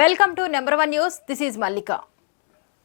Welcome to number 1 news. This is Mallika.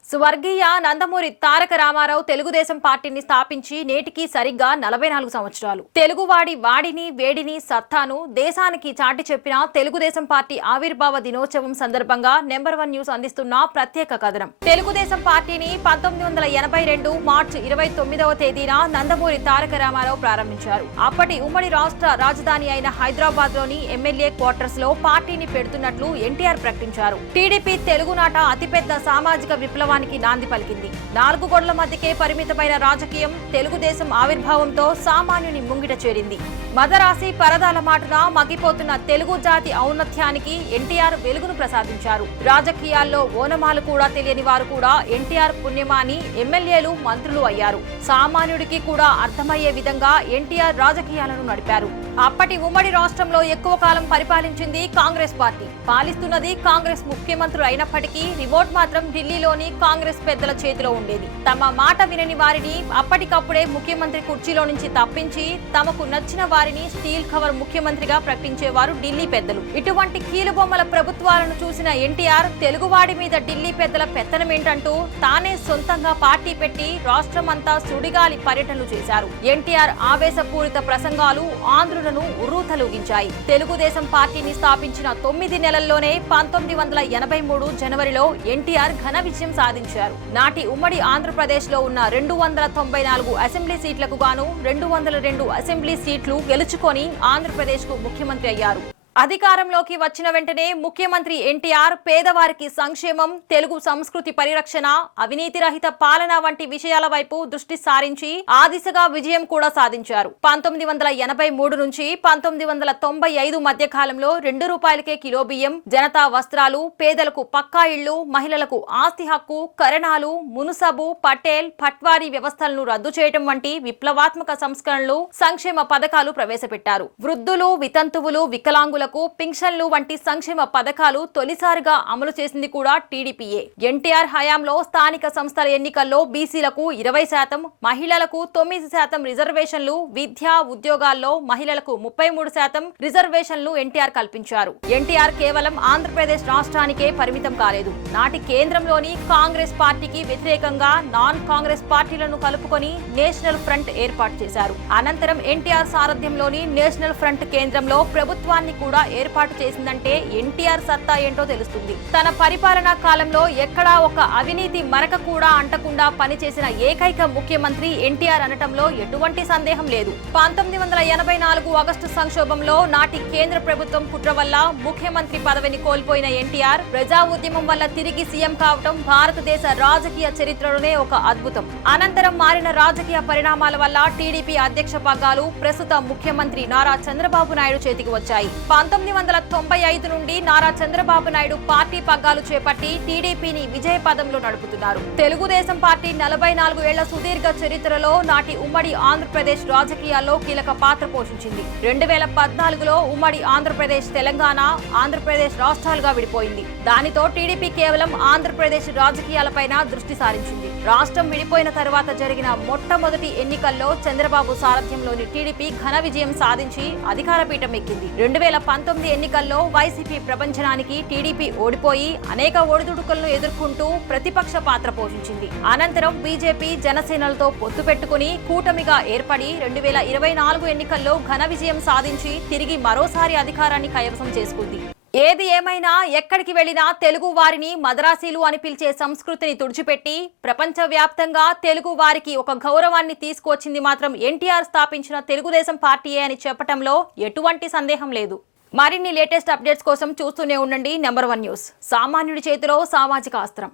స్వర్గీయ నందమూరి తారక రామారావు తెలుగుదేశం పార్టీని స్థాపించి నేటికి సరిగ్గా 44 సంవత్సరాలు. తెలుగువాడి వాడిని వేడిని సత్తాను దేశానికి చాటి చెప్పిన తెలుగుదేశం పార్టీ ఆవిర్భావ దినోత్సవం సందర్భంగా నెంబర్ 1 న్యూస్ అందిస్తున్న ప్రత్యేక కథనం. తెలుగుదేశం పార్టీని 1982 మార్చి 29వ తేదీన నందమూరి తారక రామారావు ప్రారంభించారు. అప్పటి ఉమ్మడి రాష్ట్ర రాజధాని అయిన హైదరాబాద్ లోని ఎమ్మెల్యే క్వార్టర్స్ లో పార్టీని పెడుతున్నట్లు ఎన్టీఆర్ ప్రకటించారు. టీడీపీ తెలుగునాట అతిపెద్ద సామాజిక విప్లవానికి నాంది పలికింది. 4 గోడల మధ్యకే పరిమితమైన రాజకీయం తెలుగుదేశం ఆవిర్భావంతో సామాన్యుని ముంగిట చేరింది. మదరాసి పరదాల మాటున మగ్గిపోతున్న తెలుగు జాతి ఔన్నత్యానికి ఎన్టీఆర్ వెలుగును ప్రసాదించారు. రాజకీయాల్లో ఓనమాలు కూడా తెలియని వారు కూడా ఎన్టీఆర్ పుణ్యమాని ఎమ్మెల్యేలు మంత్రులు అయ్యారు. సామాన్యుడికి కూడా అర్థమయ్యే విధంగా ఎన్టీఆర్ రాజకీయాలను నడిపారు. అప్పటి ఉమ్మడి రాష్ట్రంలో ఎక్కువ కాలం పరిపాలించింది కాంగ్రెస్ పార్టీ. పాలిస్తున్నది కాంగ్రెస్ ముఖ్యమంత్రులు అయినప్పటికీ రిమోట్ మాత్రం ఢిల్లీలోని కాంగ్రెస్ పెద్దల చేతిలో ఉండేది. తమ మాట వినని వారిని అప్పటికప్పుడే ముఖ్యమంత్రి కుర్చీలో నుంచి తప్పించి తమకు నచ్చిన వారిని స్టీల్ కవర్ ముఖ్యమంత్రిగా ప్రకటించేవారు ఢిల్లీ పెద్దలు. ఇటువంటి కీలుబొమ్మల ప్రభుత్వాలను చూసిన ఎన్టీఆర్ తెలుగువాడి మీద ఢిల్లీ పెద్దల పెత్తనమేంటంటూ తానే సొంతంగా పార్టీ పెట్టి రాష్ట్రమంతా సుడిగాలి పర్యటనలు చేశారు. ఎన్టీఆర్ ఆవేశపూరిత ప్రసంగాలు ఆంధ్రులను ఉర్రూతలూగించాయి. తెలుగుదేశం పార్టీని స్థాపించిన 9 నెలల్లోనే 1983 జనవరిలో ఎన్టీఆర్ ఘన విజయం సాధించారు. నాటి ఉమ్మడి ఆంధ్రప్రదేశ్ లో ఉన్న 294 అసెంబ్లీ సీట్లకు గాను 202 అసెంబ్లీ సీట్లు గెలుచుకొని ఆంధ్రప్రదేశ్ కు ముఖ్యమంత్రి అయ్యారు. అధికారంలోకి వచ్చిన వెంటనే ముఖ్యమంత్రి ఎన్టీఆర్ పేదవారికి సంక్షేమం, తెలుగు సంస్కృతి పరిరక్షణ, అవినీతి రహిత పాలన వంటి విషయాల వైపు దృష్టి సారించి ఆ దిశగా విజయం కూడా సాధించారు. 1983 నుంచి 1995 మధ్య కాలంలో ₹2కే కిలో బియ్యం, జనతా వస్త్రాలు, పేదలకు పక్కా ఇళ్లు, మహిళలకు ఆస్తి హక్కు, కరణాలు, మునుసబు, పటేల్, పట్వారీ వ్యవస్థలను రద్దు చేయడం వంటి విప్లవాత్మక సంస్కరణలు, సంక్షేమ పథకాలు ప్రవేశపెట్టారు. వృద్ధులు, వితంతువులు, వికలాంగులు పింఛన్లు వంటి సంక్షేమ పథకాలు తొలిసారిగా అమలు చేసింది కూడా టీడీపీయే. ఎన్టీఆర్ హయాంలో స్థానిక సంస్థల ఎన్నికల్లో బీసీలకు 20%, మహిళలకు 9% రిజర్వేషన్లు, విద్యా ఉద్యోగాల్లో మహిళలకు 33% రిజర్వేషన్లు ఎన్టీఆర్ కల్పించారు. ఎన్టీఆర్ కేవలం ఆంధ్రప్రదేశ్ రాష్ట్రానికే పరిమితం కాలేదు. నాటి కేంద్రంలోని కాంగ్రెస్ పార్టీకి వ్యతిరేకంగా నాన్ కాంగ్రెస్ పార్టీలను కలుపుకొని నేషనల్ ఫ్రంట్ ఏర్పాటు చేశారు. అనంతరం ఎన్టీఆర్ సారథ్యంలోని నేషనల్ ఫ్రంట్ కేంద్రంలో ప్రభుత్వాన్ని కూడా ఏర్పాటు చేసిందంటే ఎన్టీఆర్ సత్తా ఏంటో తెలుస్తుంది. తన పరిపాలనా కాలంలో ఎక్కడా ఒక అవినీతి మరక కూడా అంటకుండా పనిచేసిన ఏకైక ముఖ్యమంత్రి ఎన్టీఆర్ అనటంలో ఎటువంటి సందేహం లేదు. 1984 ఆగస్టు సంక్షోభంలో నాటి కేంద్ర ప్రభుత్వం కుట్ర వల్ల ముఖ్యమంత్రి పదవిని కోల్పోయిన ఎన్టీఆర్ ప్రజా ఉద్యమం వల్ల తిరిగి సీఎం కావటం భారతదేశ రాజకీయ చరిత్రలోనే ఒక అద్భుతం. అనంతరం మారిన రాజకీయ పరిణామాల వల్ల టీడీపీ అధ్యక్ష పగ్గాలు ప్రస్తుత ముఖ్యమంత్రి నారా చంద్రబాబు నాయుడు చేతికి వచ్చాయి. 1995 నుండి నారా చంద్రబాబు నాయుడు పార్టీ పగ్గాలు చేపట్టి టీడీపీని విజయ పదంలో నడుపుతున్నారు. తెలుగుదేశం పార్టీ 44 ఏళ్ల సుదీర్ఘ చరిత్రలో నాటి ఉమ్మడి ఆంధ్రప్రదేశ్ రాజకీయాల్లో కీలక పాత్ర పోషించింది. 2014లో ఉమ్మడి ఆంధ్రప్రదేశ్, తెలంగాణ, ఆంధ్రప్రదేశ్ రాష్ట్రాలుగా విడిపోయింది. దానితో టీడీపీ కేవలం ఆంధ్రప్రదేశ్ రాజకీయాలపైన దృష్టి సారించింది. రాష్ట్రం విడిపోయిన తర్వాత జరిగిన మొట్టమొదటి ఎన్నికల్లో చంద్రబాబు సారథ్యంలోని టీడీపీ ఘన విజయం సాధించి అధికార పీఠం ఎక్కింది. 2019 ఎన్నికల్లో వైసీపీ ప్రపంచనానికి టీడీపీ ఓడిపోయి అనేక ఒడిదుడుకులను ఎదుర్కొంటూ ప్రతిపక్ష పాత్ర పోషించింది. అనంతరం బీజేపీ, జనసేనలతో పొత్తు పెట్టుకుని కూటమిగా ఏర్పడి 2024 ఎన్నికల్లో ఘన విజయం సాధించి తిరిగి మరోసారి అధికారాన్ని కైవసం చేసుకుంది. ఏది ఏమైనా ఎక్కడికి వెళ్లినా తెలుగు వారిని మద్రాసీలు అని పిలిచే సంస్కృతిని తుడిచిపెట్టి ప్రపంచవ్యాప్తంగా తెలుగు వారికి ఒక గౌరవాన్ని తీసుకువచ్చింది మాత్రం ఎన్టీఆర్ స్థాపించిన తెలుగుదేశం పార్టీయే అని చెప్పటంలో ఎటువంటి సందేహం లేదు. మరిన్ని లేటెస్ట్ అప్డేట్స్ కోసం చూస్తూనే ఉండండి నెంబర్ 1 న్యూస్. సామాన్యుడి చేతిలో సామాజిక అస్త్రం.